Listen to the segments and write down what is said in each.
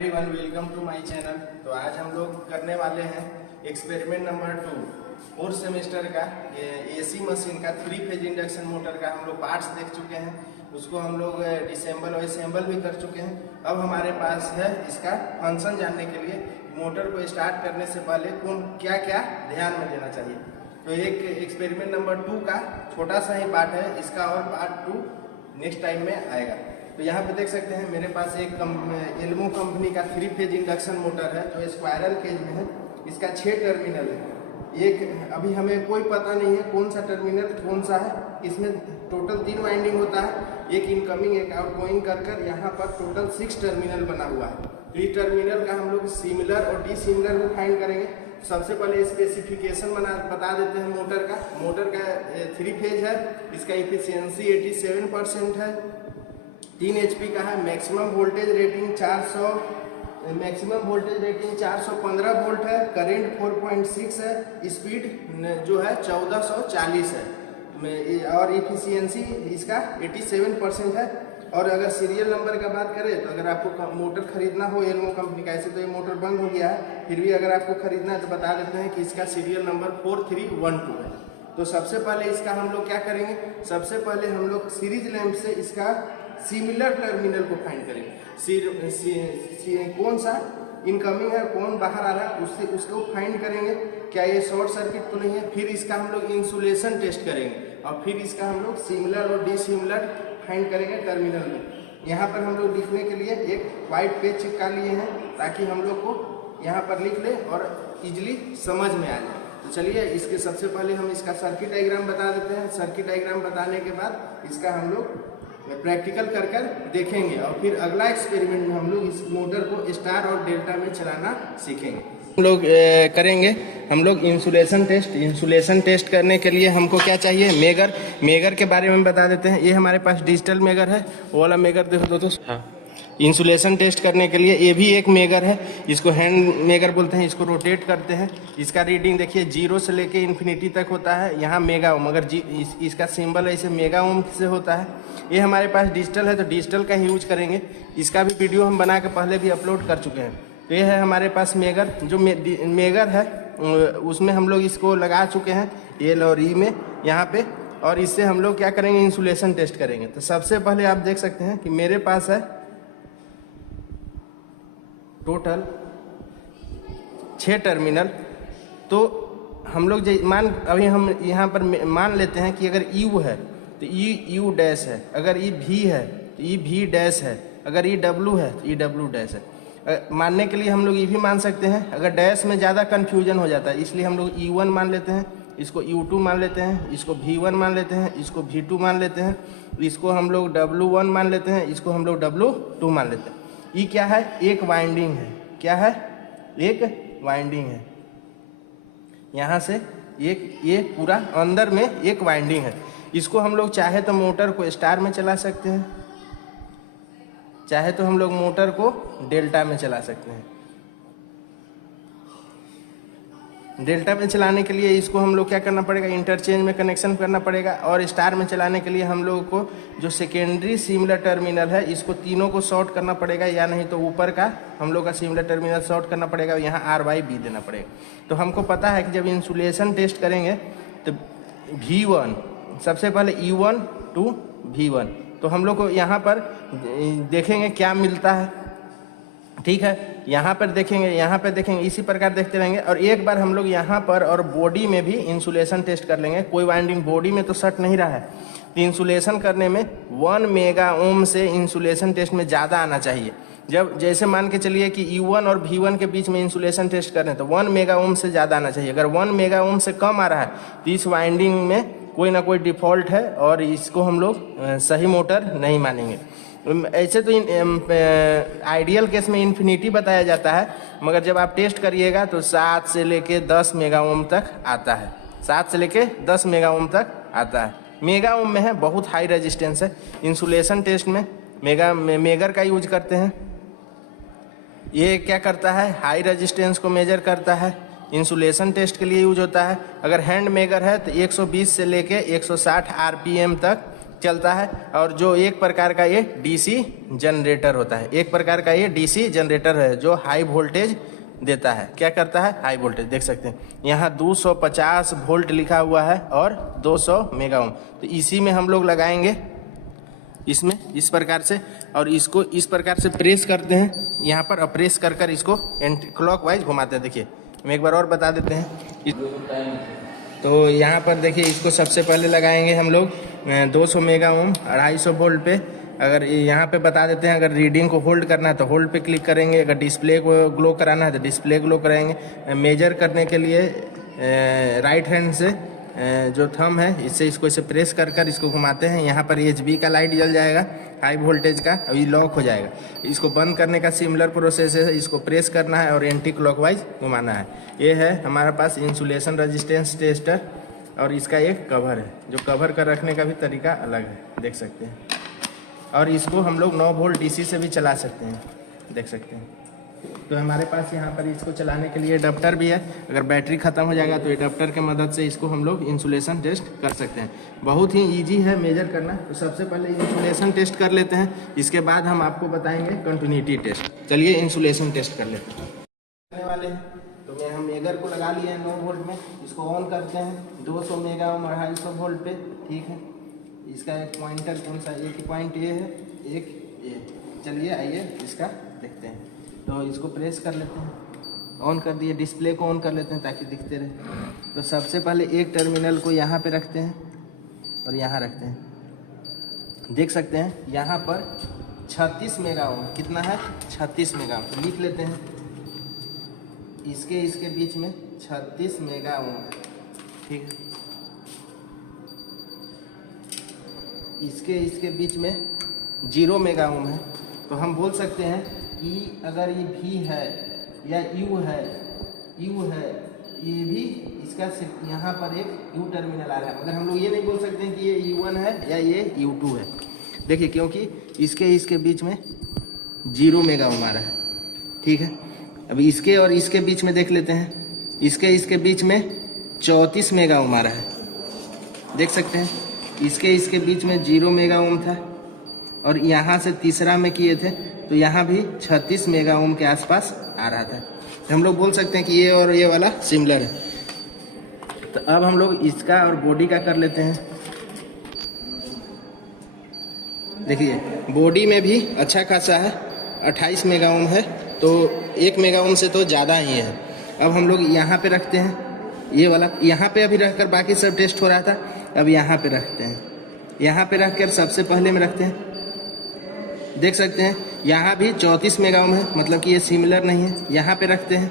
Everyone welcome to my channel. तो आज हम लोग करने वाले हैं एक्सपेरिमेंट नंबर 2 फोर्थ सेमेस्टर का एसी मशीन का 3 फेज इंडक्शन मोटर का हम लोग पार्ट्स देख चुके हैं। उसको हम लोग डिसेंबल और असेंबल भी कर चुके हैं। अब हमारे पास है इसका फंक्शन जानने के लिए मोटर को स्टार्ट करने से पहले कौन क्या क्या ध्यान में देना चाहिए। तो एक एक्सपेरिमेंट नंबर 2 का छोटा सा ही पार्ट है, इसका और पार्ट 2 नेक्स्ट टाइम में आएगा। तो यहाँ पे देख सकते हैं मेरे पास एक एल्मो कंपनी का 3 फेज इंडक्शन मोटर है जो स्क्वायरल केज में है। इसका 6 टर्मिनल है। एक अभी हमें कोई पता नहीं है कौन सा टर्मिनल कौन सा है। इसमें टोटल 3 वाइंडिंग होता है, एक इनकमिंग एक आउटगोइंग कर यहाँ पर टोटल 6 टर्मिनल बना हुआ है। तो इस टर्मिनल का हम लोग सिमिलर और डिसिमिलर को फाइंड करेंगे। सबसे पहले स्पेसिफिकेशन बता देते हैं मोटर का। मोटर का 3 फेज है, इसका इफिशियंसी 87% है, 3 HP का है। मैक्सिमम वोल्टेज रेटिंग 415 वोल्ट है। करेंट 4.6 है। स्पीड जो है 1440 है और इफिशियंसी इसका 87% है। और अगर सीरियल नंबर का बात करें तो अगर आपको मोटर खरीदना हो एल्मो कंपनी का, ऐसे तो ये मोटर बंद हो गया है, फिर भी अगर आपको खरीदना है तो बता देते हैं कि इसका सीरियल नंबर 4312 है। तो सबसे पहले इसका हम लोग क्या करेंगे, सबसे पहले हम लोग सीरीज लैंप से इसका सिमिलर टर्मिनल को फाइंड करेंगे। कौन सा इनकमिंग है कौन बाहर आ रहा है उसको फाइंड करेंगे, क्या ये शॉर्ट सर्किट तो नहीं है। फिर इसका हम लोग इंसुलेशन टेस्ट करेंगे और फिर इसका हम लोग सिमिलर और डिसिमिलर फाइंड करेंगे टर्मिनल में। यहाँ पर हम लोग लिखने के लिए एक वाइट पेज चिपका लिए हैं ताकि हम लोग को यहाँ पर लिख ले और इजिली समझ में आ जाए। तो चलिए इसके सबसे पहले हम इसका सर्किट डायग्राम बता देते हैं। सर्किट डायग्राम बताने के बाद इसका हम लोग प्रैक्टिकल कर देखेंगे और फिर अगला एक्सपेरिमेंट में हम लोग इस मोटर को स्टार और डेल्टा में चलाना सीखेंगे। हम लोग करेंगे हम लोग इंसुलेशन टेस्ट करने के लिए हमको क्या चाहिए, मेगर के बारे में बता देते हैं। ये हमारे पास डिजिटल मेगर है, वो वाला मेगर देखो दोस्तों। हाँ, इंसुलेशन टेस्ट करने के लिए ये भी एक मेगर है, इसको हैंड मेगर बोलते हैं। इसको रोटेट करते हैं, इसका रीडिंग देखिए 0 से लेके इन्फिनिटी तक होता है। यहाँ मेगा ओम, अगर इसका सिंबल ऐसे मेगा ओम से होता है। ये हमारे पास डिजिटल है तो डिजिटल का ही यूज करेंगे। इसका भी वीडियो हम बना के पहले भी अपलोड कर चुके हैं। तो ये है हमारे पास मेगर। जो मेगर है उसमें हम लोग इसको लगा चुके हैं एल और ई में यहाँ पे, और इससे हम लोग क्या करेंगे, इंसुलेशन टेस्ट करेंगे। तो सबसे पहले आप देख सकते हैं कि मेरे पास है टोटल 6 टर्मिनल। तो हम लोग अभी हम यहाँ पर मान लेते हैं कि अगर यू है तो यू डैश है, अगर ई भी है तो ई भी डैश है, अगर ई डब्लू है तो ई डब्लू डैश है। मानने के लिए हम लोग ये भी मान सकते हैं, अगर डैश में ज़्यादा कन्फ्यूजन हो जाता है इसलिए हम लोग E1 मान लेते हैं, इसको U2 मान लेते हैं, इसको V1 मान लेते हैं, इसको V2 मान लेते हैं, इसको हम लोग W1 मान लेते हैं, इसको हम लोग W2 मान लेते हैं। ये क्या है, एक वाइंडिंग है। क्या है, एक वाइंडिंग है। यहाँ से ये पूरा अंदर में एक वाइंडिंग है। इसको हम लोग चाहे तो मोटर को स्टार में चला सकते हैं, चाहे तो हम लोग मोटर को डेल्टा में चला सकते हैं। डेल्टा में चलाने के लिए इसको हम लोग क्या करना पड़ेगा, इंटरचेंज में कनेक्शन करना पड़ेगा। और स्टार में चलाने के लिए हम लोगों को जो सेकेंडरी सिमिलर टर्मिनल है इसको तीनों को शॉर्ट करना पड़ेगा, या नहीं तो ऊपर का हम लोग का सिमिलर टर्मिनल शॉर्ट करना पड़ेगा, यहाँ R/B देना पड़ेगा। तो हमको पता है कि जब इंसुलेशन टेस्ट करेंगे तो V1 सबसे पहले E1 to V1, तो हम लोग को यहाँ पर देखेंगे क्या मिलता है। ठीक है, यहाँ पर देखेंगे, इसी प्रकार देखते रहेंगे। और एक बार हम लोग यहाँ पर और बॉडी में भी इंसुलेशन टेस्ट कर लेंगे। कोई वाइंडिंग बॉडी में तो सट नहीं रहा है, तो इंसुलेशन करने में 1 मेगा ओम से इंसुलेशन टेस्ट में ज़्यादा आना चाहिए। जब जैसे मान के चलिए कि U1 और V1 के बीच में इंसुलेशन टेस्ट कर रहे हैं तो 1 मेगा ओम से ज़्यादा आना चाहिए। अगर 1 मेगा ओम से कम आ रहा है तो इस वाइंडिंग में कोई ना कोई डिफ़ॉल्ट है और इसको हम लोग सही मोटर नहीं मानेंगे। ऐसे तो आइडियल केस में इन्फिनिटी बताया जाता है, मगर जब आप टेस्ट करिएगा तो 7 से लेके 10 मेगा ओम तक आता है। 7 से लेके 10 मेगा ओम तक आता है। मेगा ओम में है, बहुत हाई रेजिस्टेंस है। इंसुलेशन टेस्ट में मेगर का यूज करते हैं। ये क्या करता है, हाई रेजिस्टेंस को मेजर करता है। इंसुलेशन टेस्ट के लिए यूज होता है। अगर हैंड मेगर है तो 120 से लेके 160 RPM तक चलता है। और जो एक प्रकार का ये डीसी जनरेटर होता है, एक प्रकार का ये डीसी जनरेटर है जो हाई वोल्टेज देता है। क्या करता है? High voltage. देख सकते हैं यहाँ 250 वोल्ट लिखा हुआ है और 200 मेगा ओम। तो इसी में हम लोग लगाएंगे इसमें इस प्रकार से, और इसको इस प्रकार से प्रेस करते हैं यहाँ पर, और प्रेस कर कर इसको एंटी क्लॉकवाइज घुमाते हैं। देखिए हम एक बार और बता देते हैं। तो यहाँ पर देखिए इसको सबसे पहले लगाएंगे हम लोग 200 मेगा ओम 250 वोल्ट पे। अगर यहाँ पे बता देते हैं, अगर रीडिंग को होल्ड करना है तो होल्ड पे क्लिक करेंगे, अगर डिस्प्ले को ग्लो कराना है तो डिस्प्ले ग्लो कराएंगे। मेजर करने के लिए राइट हैंड से जो थंब है इससे इसको इसे प्रेस कर कर इसको घुमाते हैं। यहाँ पर HB का लाइट जल जाएगा हाई वोल्टेज का, अभी लॉक हो जाएगा। इसको बंद करने का सिमिलर प्रोसेस है, इसको प्रेस करना है और एंटी क्लॉकवाइज घुमाना है। ये है हमारे पास इंसुलेशन रेजिस्टेंस टेस्टर, और इसका एक कवर है, जो कवर कर रखने का भी तरीका अलग है, देख सकते हैं। और इसको हम लोग 9 वोल्ट DC से भी चला सकते हैं, देख सकते हैं। तो हमारे पास यहाँ पर इसको चलाने के लिए एडाप्टर भी है। अगर बैटरी ख़त्म हो जाएगा तो एडाप्टर के मदद से इसको हम लोग इंसुलेशन टेस्ट कर सकते हैं। बहुत ही इजी है मेजर करना। तो सबसे पहले इंसुलेशन टेस्ट कर लेते हैं, इसके बाद हम आपको बताएंगे कंटिन्यूटी टेस्ट। चलिए इंसुलेशन टेस्ट कर लेते हैं। करने वाले हैं तो हम मेजर को लगा लिए हैं 9 वोल्ट में, इसको ऑन करते हैं 200 मेगा ओम 250 वोल्ट पे, ठीक है। इसका एक पॉइंटर कौन सा, एक पॉइंट ये है, एक ये। चलिए आइए इसका देखते हैं। तो इसको प्रेस कर लेते हैं, ऑन कर दिए, डिस्प्ले को ऑन कर लेते हैं ताकि दिखते रहे। तो सबसे पहले एक टर्मिनल को यहाँ पे रखते हैं और यहाँ रखते हैं। देख सकते हैं यहाँ पर 36 मेगा ओम, कितना है? 36 मेगा ओम। लिख लेते हैं, इसके बीच में 36 मेगा ओम, ठीक है। इसके बीच में 0 मेगा ओम है। तो हम बोल सकते हैं कि अगर ये V है या U है, ये भी इसका सिर्फ यहाँ पर एक U टर्मिनल आ रहा है, मगर हम लोग ये नहीं बोल सकते हैं कि ये U1 है या ये U2 है। देखिए क्योंकि इसके बीच में 0 मेगा ओम आ रहा है, ठीक है। अभी इसके और इसके बीच में देख लेते हैं, इसके बीच में 34 मेगा ओम आ रहा है, देख सकते हैं। इसके बीच में 0 मेगा ओम था, और यहाँ से तीसरा में किए थे तो यहाँ भी 36 मेगा ओम के आसपास आ रहा था। तो हम लोग बोल सकते हैं कि ये और ये वाला सिमिलर है। तो अब हम लोग इसका और बॉडी का कर लेते हैं। देखिए बॉडी में भी अच्छा खासा है, 28 मेगा ओम है, तो 1 मेगा ओम से तो ज़्यादा ही है। अब हम लोग यहाँ पे रखते हैं, ये वाला यहाँ पे अभी रखकर बाकी सब टेस्ट हो रहा था, अब यहाँ पे रखते हैं। यहाँ पे रख कर सबसे पहले में रखते हैं, देख सकते हैं यहाँ भी 34 मेगा ओम है, मतलब कि ये सिमिलर नहीं है। यहाँ पे रखते हैं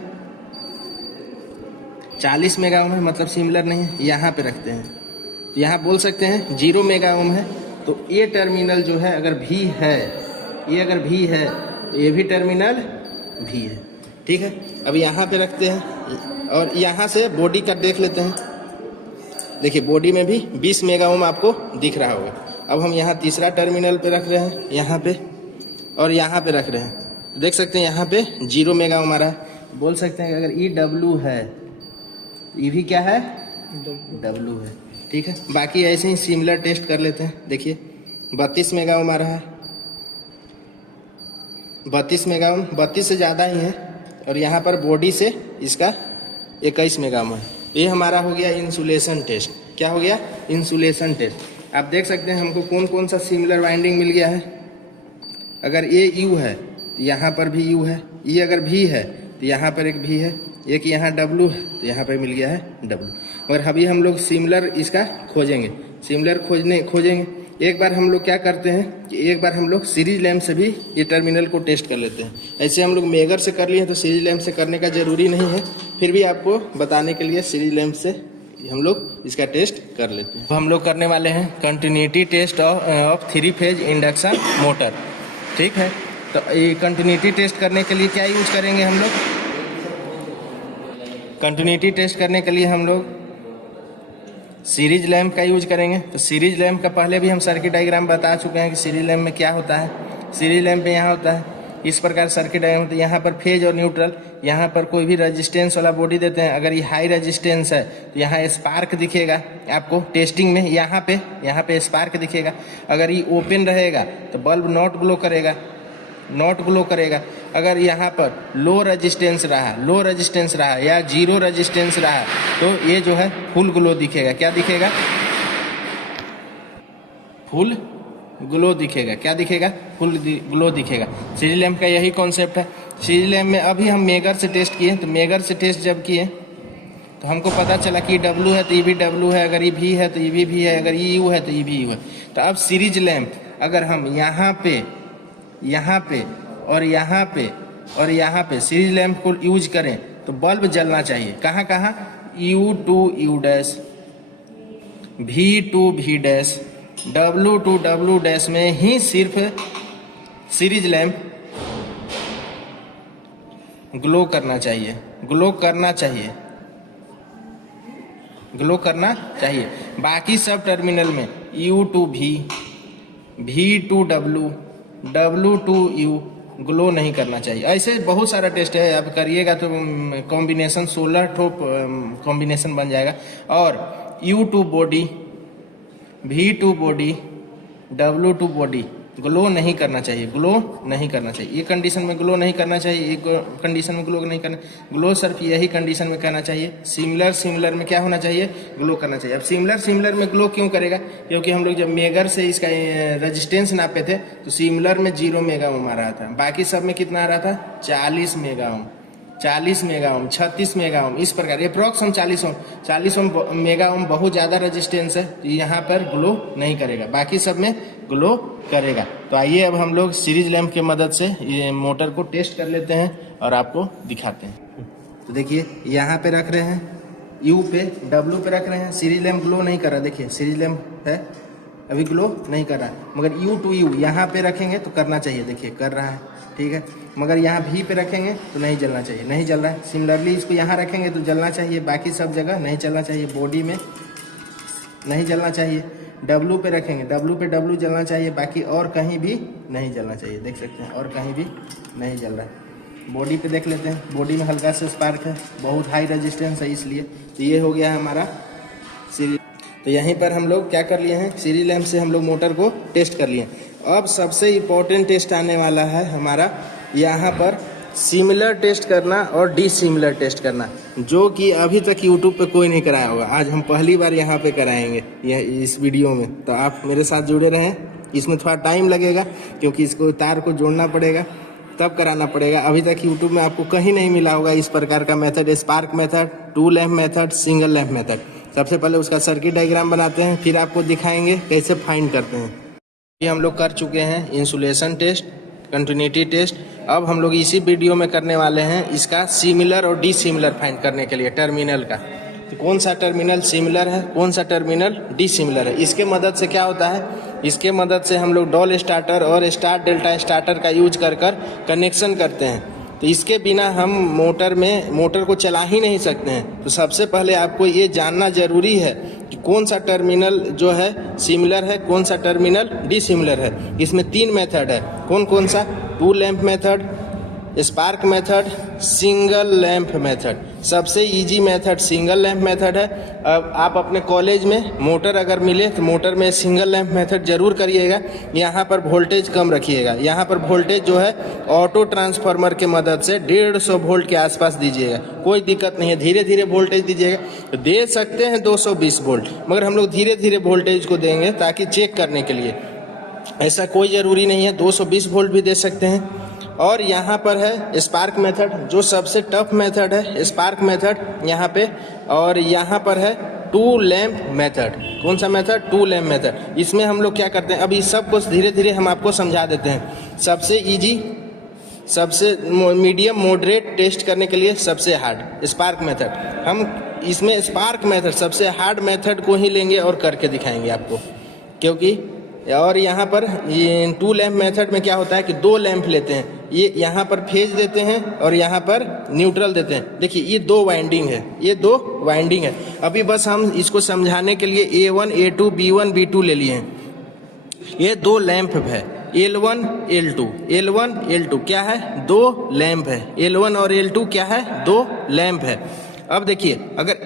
40 मेगा ओम है, मतलब सिमिलर नहीं है। यहाँ पे रखते हैं, तो यहाँ बोल सकते हैं 0 मेगा ओम है। तो ये टर्मिनल जो है अगर भी है, ये अगर भी है तो ये भी टर्मिनल भी है, ठीक है। अब यहाँ पे रखते हैं और यहाँ से बॉडी का देख लेते हैं। देखिए बॉडी में भी 20 मेगा ओम आपको दिख रहा होगा। अब हम यहाँ तीसरा टर्मिनल पे रख रहे हैं, यहाँ पे और यहाँ पे रख रहे हैं, देख सकते हैं यहाँ पे 0 मेगा ओम आ रहा है। बोल सकते हैं कि अगर EW है, ये भी क्या है? W है, ठीक है। बाकी ऐसे ही सिमिलर टेस्ट कर लेते हैं। देखिए 32 मेगा ओम आ रहा है, 32 मेगा ओम, 32 से ज़्यादा ही है। और यहाँ पर बॉडी से इसका 21 मेगा ओम है। ये हमारा हो गया इंसुलेशन टेस्ट। क्या हो गया? Insulation test. आप देख सकते हैं हमको कौन कौन सा सिमिलर वाइंडिंग मिल गया है। अगर ये U है तो यहाँ पर भी U है, ये अगर V है तो यहाँ पर एक V है, एक यहाँ W है तो यहाँ पर मिल गया है W। मगर अभी हम लोग सिमिलर इसका खोजेंगे, सिमिलर खोजेंगे। एक बार हम लोग क्या करते हैं कि एक बार हम लोग सीरीज लैम्प से भी ये टर्मिनल को टेस्ट कर लेते हैं। ऐसे हम लोग मेगर से कर लिए हैं तो सीरीज लैम्प से करने का ज़रूरी नहीं है, फिर भी आपको बताने के लिए सीरीज लैम्प से हम लोग इसका टेस्ट कर लेते हैं। हम लोग करने वाले हैं continuity test of 3 phase induction motor, ठीक है। तो ये कंटिन्यूटी टेस्ट करने के लिए क्या यूज करेंगे हम लोग? कंटिन्यूटी टेस्ट करने के लिए हम लोग सीरीज लैम्प का यूज करेंगे। तो सीरीज लैम्प का पहले भी हम सर्किट डायग्राम बता चुके हैं कि सीरीज लैम्प में क्या होता है। सीरीज लैम्प में यहाँ होता है इस प्रकार सर्किट डायग्राम। तो यहाँ पर फेज और न्यूट्रल, यहाँ पर कोई भी रेजिस्टेंस वाला बॉडी देते हैं। अगर ये हाई रेजिस्टेंस है तो यहाँ स्पार्क दिखेगा आपको टेस्टिंग में, यहाँ पे स्पार्क दिखेगा। अगर ये ओपन रहेगा तो बल्ब नॉट ग्लो करेगा। अगर यहाँ पर लो रेजिस्टेंस रहा या जीरो रेजिस्टेंस रहा तो ये जो है फुल ग्लो दिखेगा। क्या दिखेगा? फुल ग्लो दिखेगा। क्या दिखेगा? फुल ग्लो दिखेगा। सीरीज लैंप का यही कॉन्सेप्ट है। सीरीज लैंप में अभी हम मेगर से टेस्ट किए, तो मेगर से टेस्ट जब किए तो हमको पता चला कि W है तो ये भी W है, अगर ये V है तो ये भी V है, अगर ये U है तो ये भी U है। तो अब सीरीज लैंप अगर हम यहाँ पे और यहाँ पे सीरीज लैंप को यूज करें तो बल्ब जलना चाहिए। कहाँ U to U dash, V to V dash, W to W dash में ही सिर्फ सीरीज लैंप ग्लो करना चाहिए। बाकी सब टर्मिनल में U to V, V to W, W to U glow नहीं करना चाहिए। ऐसे बहुत सारा टेस्ट है, आप करिएगा तो कॉम्बिनेशन 16 ठो कॉम्बिनेशन बन जाएगा। और U to body, V to body, W to body glow नहीं करना चाहिए। ये कंडीशन में ग्लो नहीं करना चाहिए, एक कंडीशन में ग्लो नहीं करना। ग्लो सिर्फ यही कंडीशन में करना चाहिए। सिमिलर में क्या होना चाहिए? ग्लो करना चाहिए। अब सिमिलर में ग्लो क्यों करेगा? क्योंकि हम लोग जब मेगर से इसका रेजिस्टेंस नापे थे तो सिमिलर में 0 मेगा ओम आ रहा था, बाकी सब में कितना आ रहा था? 40 मेगा ओम, 36 मेगा ओम, इस प्रकार अप्रॉक्स हम 40 ओम मेगा ओम बहुत ज़्यादा रेजिस्टेंस है, तो यहाँ पर ग्लो नहीं करेगा, बाकी सब में ग्लो करेगा। तो आइए अब हम लोग सीरीज लैंप की मदद से ये मोटर को टेस्ट कर लेते हैं और आपको दिखाते हैं। तो देखिए यहाँ पे रख रहे हैं, U पे W पे रख रहे हैं। सीरीज लैंप ग्लो नहीं कर रहा, देखिए सीरीज लैंप है अभी ग्लो नहीं कर रहा है, मगर U to U यहाँ पे रखेंगे तो करना चाहिए। देखिए कर रहा है, ठीक है। मगर यहाँ V पे रखेंगे तो नहीं जलना चाहिए, नहीं जल रहा है। सिमिलरली इसको यहाँ रखेंगे तो जलना चाहिए, बाकी सब जगह नहीं चलना चाहिए। बॉडी में नहीं जलना चाहिए। W पे रखेंगे, W पे W जलना चाहिए, बाकी और कहीं भी नहीं जलना चाहिए। देख सकते हैं और कहीं भी नहीं जल रहा है। बॉडी पे देख लेते हैं, बॉडी में हल्का सा स्पार्क है, बहुत हाई रेजिस्टेंस है इसलिए। तो ये हो गया है हमारा सीरीज। तो यहीं पर हम लोग क्या कर लिए हैं, सीरीज लैंप से हम लोग मोटर को टेस्ट कर लिए। अब सबसे इम्पोर्टेंट टेस्ट आने वाला है हमारा, यहाँ पर सिमिलर टेस्ट करना और डिसिमिलर टेस्ट करना, जो कि अभी तक यूट्यूब पे कोई नहीं कराया होगा। आज हम पहली बार यहाँ पे कराएंगे यह इस वीडियो में, तो आप मेरे साथ जुड़े रहें। इसमें थोड़ा टाइम लगेगा क्योंकि इसको तार को जोड़ना पड़ेगा, तब कराना पड़ेगा। अभी तक यूट्यूब में आपको कहीं नहीं मिला होगा इस प्रकार का method, spark method, 2 lamp method, single lamp method. सबसे पहले उसका सर्किट डायग्राम बनाते हैं, फिर आपको दिखाएंगे कैसे फाइंड करते हैं। ये हम लोग कर चुके हैं इंसुलेशन टेस्ट, कंटिन्यूटी टेस्ट। अब हम लोग इसी वीडियो में करने वाले हैं इसका सिमिलर और डिसिमिलर फाइंड करने के लिए टर्मिनल का। तो कौन सा टर्मिनल सिमिलर है, कौन सा टर्मिनल डिसिमिलर है, इसके मदद से क्या होता है, इसके मदद से हम लोग डॉल स्टार्टर और स्टार डेल्टा स्टार्टर का यूज कर कनेक्शन करते हैं। तो इसके बिना हम मोटर को चला ही नहीं सकते हैं। तो सबसे पहले आपको ये जानना जरूरी है कि कौन सा टर्मिनल जो है सिमिलर है, कौन सा टर्मिनल डिसिमिलर है। इसमें 3 मेथड है, कौन सा? 2 lamp method, spark method, single lamp method. सबसे easy method single lamp method है। अब आप अपने कॉलेज में मोटर अगर मिले तो मोटर में सिंगल लैंप मेथड जरूर करिएगा। यहाँ पर वोल्टेज कम रखिएगा, यहाँ पर वोल्टेज जो है ऑटो ट्रांसफार्मर के मदद से 150 वोल्ट के आसपास दीजिएगा, कोई दिक्कत नहीं है। धीरे धीरे वोल्टेज दीजिएगा, दे सकते हैं 220 वोल्ट, मगर हम लोग धीरे धीरे वोल्टेज को देंगे ताकि चेक करने के लिए। ऐसा कोई ज़रूरी नहीं है, 220 वोल्ट भी दे सकते हैं। और यहाँ पर है स्पार्क मेथड, जो सबसे टफ मेथड है स्पार्क मेथड यहाँ पे। और यहाँ पर है 2 लैंप मेथड। कौन सा मेथड? 2 lamp method. इसमें हम लोग क्या करते हैं, अभी सब कुछ धीरे धीरे हम आपको समझा देते हैं। सबसे इजी, सबसे मीडियम, मॉडरेट टेस्ट करने के लिए सबसे हार्ड स्पार्क मेथड। हम इसमें स्पार्क मेथड सबसे हार्ड मेथड को ही लेंगे और करके दिखाएंगे आपको, क्योंकि और यहाँ पर ये 2 लैंप मेथड में क्या होता है कि 2 लैंप लेते हैं, ये यहाँ पर फेज देते हैं और यहाँ पर न्यूट्रल देते हैं। देखिए ये 2 वाइंडिंग है, ये 2 वाइंडिंग है। अभी बस हम इसको समझाने के लिए A1, A2, B1, B2 ले लिए हैं। ये 2 लैंप है, L1 L2, L1 L2 क्या है, दो लैंप है। L1 और L2 क्या है, दो लैंप है। अब देखिए अगर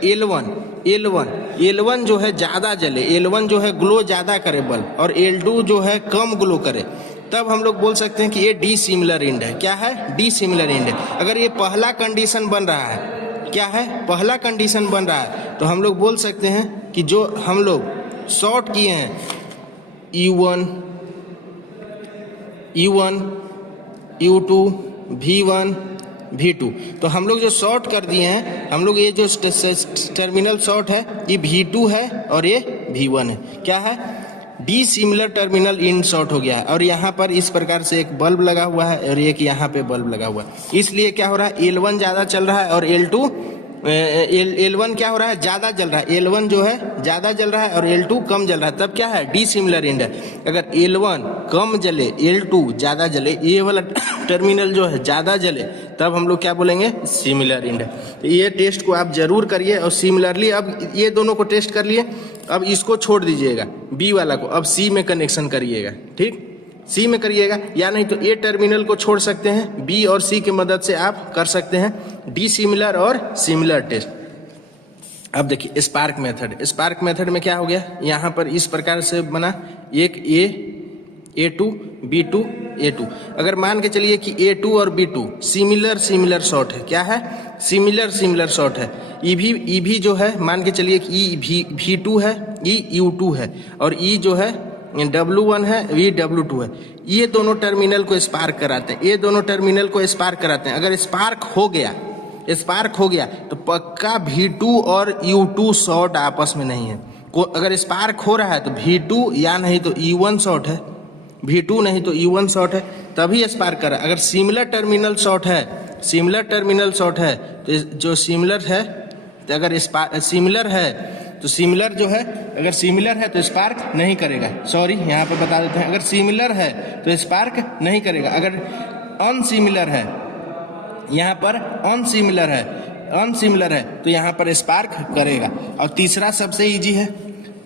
L1 जो है ज़्यादा जले, L1 जो है ग्लो ज़्यादा करे बल्ब, और L2 जो है कम ग्लो करे, तब हम लोग बोल सकते हैं कि ये डी सिमिलर इंड है। क्या है, डी सिमिलर इंड है। अगर ये पहला कंडीशन बन रहा है, क्या है, पहला कंडीशन बन रहा है, तो हम लोग बोल सकते हैं कि जो हम लोग शॉर्ट किए हैं U1, U2, V1, V2, तो हम लोग जो शॉर्ट कर दिए हैं, हम लोग ये जो टर्मिनल शॉर्ट है ये V2 है और ये V1 है। क्या है, D similar terminal in short हो गया है। और यहाँ पर इस प्रकार से एक बल्ब लगा हुआ है और एक यहाँ पे बल्ब लगा हुआ है। इसलिए क्या हो रहा है, L1 ज़्यादा चल रहा है और L1 क्या हो रहा है, ज़्यादा जल रहा है। L1 जो है ज़्यादा जल रहा है और L2 कम जल रहा है, तब क्या है, डी सिमिलर इंड है। अगर L1 कम जले, L2 ज़्यादा जले, ये वाला टर्मिनल जो है ज़्यादा जले, तब हम लोग क्या बोलेंगे, सिमिलर इंड है। तो ये टेस्ट को आप जरूर करिए। और सिमिलरली अब ये दोनों को टेस्ट कर लिए, अब इसको छोड़ दीजिएगा बी वाला को, अब सी में कनेक्शन करिएगा। ठीक, सी में करिएगा, या नहीं तो ए टर्मिनल को छोड़ सकते हैं, बी और सी की मदद से आप कर सकते हैं डी सिमिलर और सिमिलर टेस्ट। अब देखिए स्पार्क मेथड, स्पार्क मेथड में क्या हो गया, यहाँ पर इस प्रकार से बना, एक A2 B2 A2। अगर मान के चलिए कि A2 और B2 सिमिलर शॉर्ट है, क्या है, सिमिलर शॉर्ट है। ई भी जो है, मान के चलिए कि ई V2 है, ई U2 है, और ई जो है W1 है, V W2 है। ये दोनों टर्मिनल को स्पार्क कराते हैं, ये दोनों टर्मिनल को स्पार्क कराते हैं। अगर स्पार्क हो गया तो पक्का V2 और U2 शॉर्ट आपस में नहीं है। अगर स्पार्क हो रहा है तो V2 या नहीं तो E1 शॉर्ट है, V2 नहीं तो E1 शॉर्ट है, तभी स्पार्क कर रहा है। अगर सिमिलर टर्मिनल शॉर्ट है तो जो सिमिलर है, तो अगर सिमिलर है तो सिमिलर जो है, अगर सिमिलर है तो स्पार्क नहीं करेगा। सॉरी, यहाँ पे बता देते हैं, अगर सिमिलर है तो स्पार्क नहीं करेगा। अगर अनसिमिलर है, यहाँ पर अनसिमिलर है तो यहाँ पर स्पार्क करेगा। और तीसरा सबसे इजी है,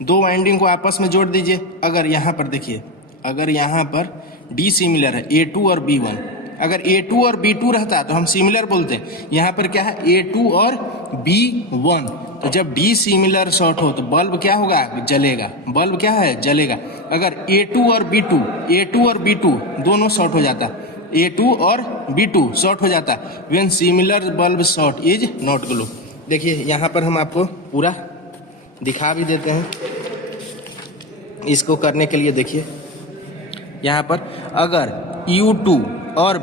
दो वाइंडिंग को आपस में जोड़ दीजिए। अगर यहाँ पर देखिए, अगर यहाँ पर डी सिमिलर है A2 और B1, अगर A2 और B2 रहता है तो हम सिमिलर बोलते हैं। यहाँ पर क्या है, A2 और B1, तो जब डी सिमिलर शॉर्ट हो तो बल्ब क्या होगा, जलेगा। बल्ब क्या है, जलेगा। अगर A2 और B2 दोनों शॉर्ट हो जाता, A2 और B2 शॉर्ट हो जाता, when similar bulb short is not glow. देखिए यहाँ पर हम आपको पूरा दिखा भी देते हैं इसको करने के लिए। देखिए यहाँ पर अगर U2 और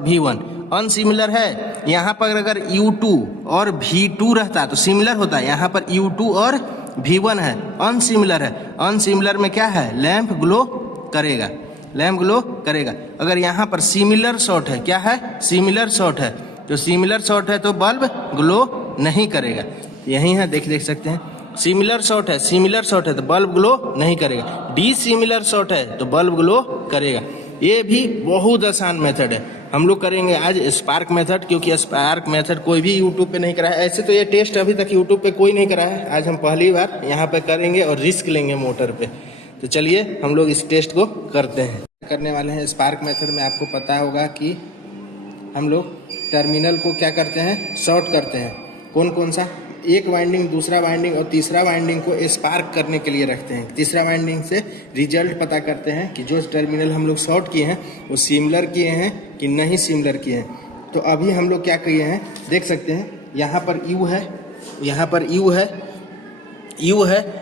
V1 अनसिमिलर है, यहाँ पर अगर U2 और V2 रहता तो सिमिलर होता। यहाँ पर U2 और V1 है, अनसिमिलर में क्या है, लैंप ग्लो करेगा। अगर यहाँ पर सिमिलर शॉर्ट है, क्या है, सिमिलर शॉर्ट है, तो सिमिलर शॉर्ट है तो बल्ब ग्लो नहीं करेगा। यही है, देख सकते हैं, सिमिलर शॉर्ट है तो बल्ब ग्लो नहीं करेगा। डी सिमिलर शॉर्ट है तो बल्ब ग्लो करेगा। ये भी बहुत आसान मेथड है। हम लोग करेंगे आज स्पार्क मेथड, क्योंकि स्पार्क मेथड कोई भी यूट्यूब पे नहीं करा है। ऐसे तो ये टेस्ट अभी तक यूट्यूब पे कोई नहीं करा है, आज हम पहली बार यहाँ पे करेंगे और रिस्क लेंगे मोटर पे। तो चलिए हम लोग इस टेस्ट को करते हैं। करने वाले हैं स्पार्क मेथड में, आपको पता होगा कि हम लोग टर्मिनल को क्या करते हैं, शॉर्ट करते हैं। कौन सा, एक वाइंडिंग, दूसरा वाइंडिंग और तीसरा वाइंडिंग को स्पार्क करने के लिए रखते हैं। तीसरा वाइंडिंग से रिजल्ट पता करते हैं कि जो टर्मिनल हम लोग शॉर्ट किए हैं वो सिमिलर किए हैं कि नहीं सिमिलर किए हैं। तो अभी हम लोग क्या किए हैं, देख सकते हैं, यहाँ पर U है,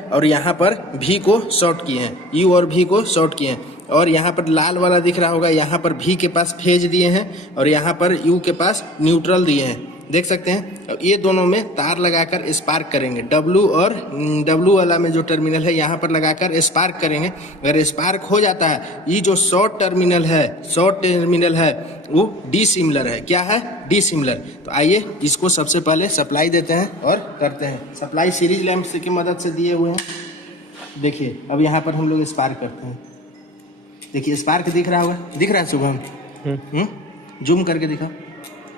और यहाँ पर V को शॉर्ट किए हैं, U और V को शॉर्ट किए हैं। और यहाँ पर लाल वाला दिख रहा होगा, यहाँ पर V के पास फेज दिए हैं और यहाँ पर U के पास न्यूट्रल दिए हैं, देख सकते हैं। ये दोनों में तार लगाकर स्पार्क करेंगे। W वाला में जो टर्मिनल है यहाँ पर लगाकर स्पार्क करेंगे। अगर स्पार्क हो जाता है, ये जो शॉर्ट टर्मिनल है वो डी सिमिलर है। क्या है, डी सिमिलर। तो आइए इसको सबसे पहले सप्लाई देते हैं और करते हैं। सप्लाई सीरीज लैंप की मदद से दिए हुए हैं। देखिए अब यहाँ पर हम लोग स्पार्क करते हैं। देखिए स्पार्क दिख रहा होगा, दिख रहा है शुभम, जूम करके दिखा।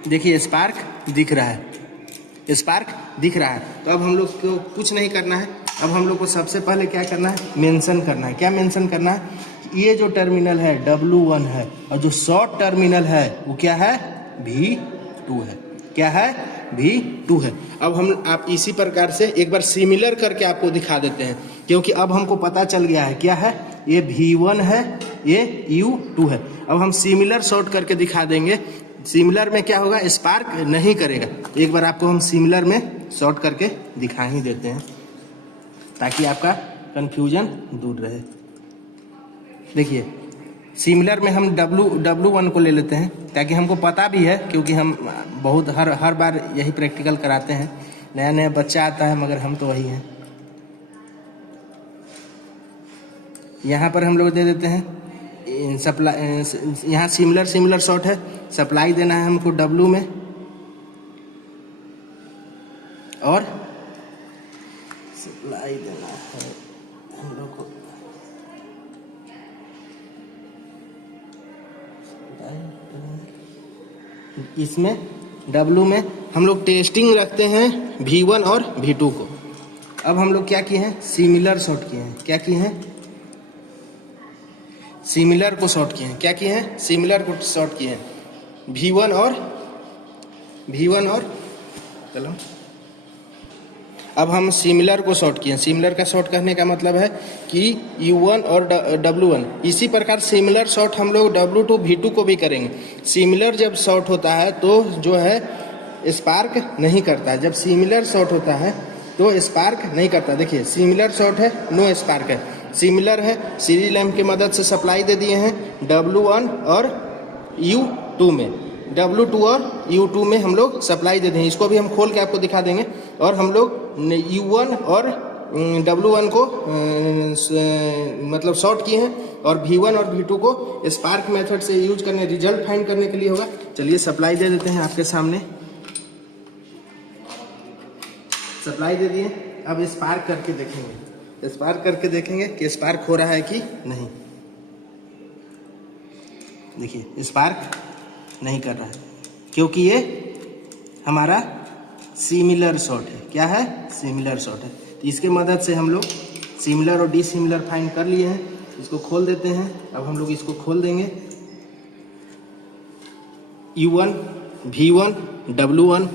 देखिए स्पार्क दिख रहा है, तो अब हम लोग को कुछ नहीं करना है। अब हम लोग को सबसे पहले क्या करना है, मेंशन करना है। क्या मेंशन करना है, ये जो टर्मिनल है W1 है और जो शॉर्ट टर्मिनल है वो क्या है, V2 है। क्या है, V2 है। अब हम आप इसी प्रकार से एक बार सिमिलर करके आपको दिखा देते हैं, क्योंकि अब हमको पता चल गया है क्या है, ये V1 है, ये U2 है। अब हम सिमिलर शॉर्ट करके दिखा देंगे। सिमिलर में क्या होगा, स्पार्क नहीं करेगा। एक बार आपको हम सिमिलर में शॉर्ट करके दिखा ही देते हैं ताकि आपका कंफ्यूजन दूर रहे। देखिए सिमिलर में हम W1 को ले लेते हैं ताकि हमको पता भी है, क्योंकि हम बहुत हर बार यही प्रैक्टिकल कराते हैं। नया नया बच्चा आता है मगर हम तो वही हैं। यहाँ पर हम लोग दे देते हैं सप्लाई, यहाँ सिमिलर शॉर्ट है, सप्लाई देना है हमको W में और सप्लाई देना है हम लोग को इसमें W में हम लोग टेस्टिंग रखते हैं V1 और V2 को। अब हम लोग क्या किए हैं, सिमिलर शॉर्ट किए हैं। क्या किए हैं, सिमिलर को शॉर्ट किए हैं। क्या किए हैं, सिमिलर को शॉर्ट किए हैं V1 और चलो अब हम सिमिलर को शॉर्ट किए हैं। सिमिलर का शॉर्ट करने का मतलब है कि U1 और W1। इसी प्रकार सिमिलर शॉर्ट हम लोग W2 V2 को भी करेंगे। सिमिलर जब शॉर्ट होता है तो जो है स्पार्क नहीं करता है। जब सिमिलर शॉर्ट होता है तो स्पार्क नहीं करता। देखिए सिमिलर शॉर्ट है, नो स्पार्क है। सिमिलर है, सीरीज लैंप की मदद से सप्लाई दे दिए हैं W1 और U2 में। W2 और U2 में हम लोग सप्लाई दे दें। इसको भी हम खोल के आपको दिखा देंगे। और हम लोग U1 और W1 को मतलब शॉर्ट किए हैं और V1 और V2 को स्पार्क मेथड से यूज करने, रिजल्ट फाइंड करने के लिए होगा। चलिए सप्लाई दे देते हैं आपके सामने। सप्लाई दे दिए, अब स्पार्क करके देखेंगे। स्पार्क करके देखेंगे कि स्पार्क हो रहा है कि नहीं। देखिए स्पार्क नहीं कर रहा है क्योंकि ये हमारा सिमिलर शॉर्ट है। क्या है, सिमिलर शॉर्ट है। तो इसके मदद से हम लोग सिमिलर और डिसिमिलर फाइंड कर लिए हैं। इसको खोल देते हैं। अब हम लोग इसको खोल देंगे। U1 V1 W1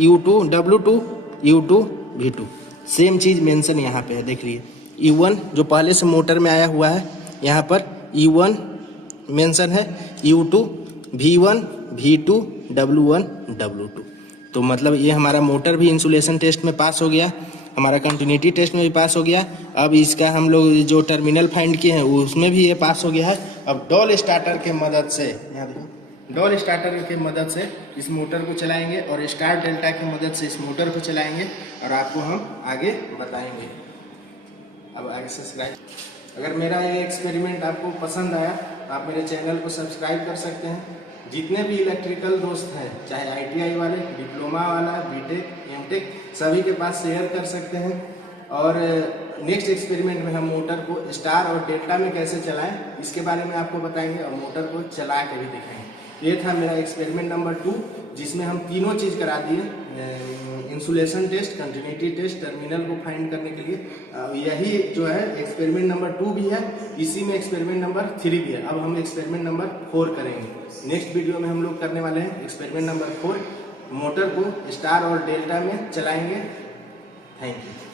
U2 W2 U2 V2 same चीज मेंशन यहाँ पे है। देख लीजिए U1 जो पहले से मोटर में आया हुआ है, यहाँ पर U1 मेंशन है, U2 V1 V2 W1 W2। तो मतलब ये हमारा मोटर भी इंसुलेशन टेस्ट में पास हो गया, हमारा कंटिन्यूटी टेस्ट में भी पास हो गया। अब इसका हम लोग जो टर्मिनल फाइंड किए हैं उसमें भी ये पास हो गया है। अब डॉल स्टार्टर के मदद से, यहाँ देखो, डॉल स्टार्टर के मदद से इस मोटर को चलाएंगे और स्टार डेल्टा की मदद से इस मोटर को चलाएंगे और आपको हम आगे बताएंगे। अब आगे सब्सक्राइब, अगर मेरा ये एक्सपेरिमेंट आपको पसंद आया तो आप मेरे चैनल को सब्सक्राइब कर सकते हैं। जितने भी इलेक्ट्रिकल दोस्त हैं, चाहे ITI वाले, डिप्लोमा वाला, बीटेक, एमटेक, सभी के पास शेयर कर सकते हैं। और नेक्स्ट एक्सपेरिमेंट में हम मोटर को स्टार और डेल्टा में कैसे चलाएं इसके बारे में आपको बताएंगे और मोटर को चला के भी दिखाएंगे। ये था मेरा एक्सपेरिमेंट नंबर 2, जिसमें हम तीनों चीज़ करा दिए, insulation test, continuity test, terminal को फाइंड करने के लिए। यही जो है एक्सपेरिमेंट नंबर 2 भी है, इसी में एक्सपेरिमेंट नंबर 3 भी है। अब हम एक्सपेरिमेंट नंबर 4 करेंगे। नेक्स्ट वीडियो में हम लोग करने वाले हैं एक्सपेरिमेंट नंबर 4, मोटर को स्टार और डेल्टा में चलाएंगे। Thank you.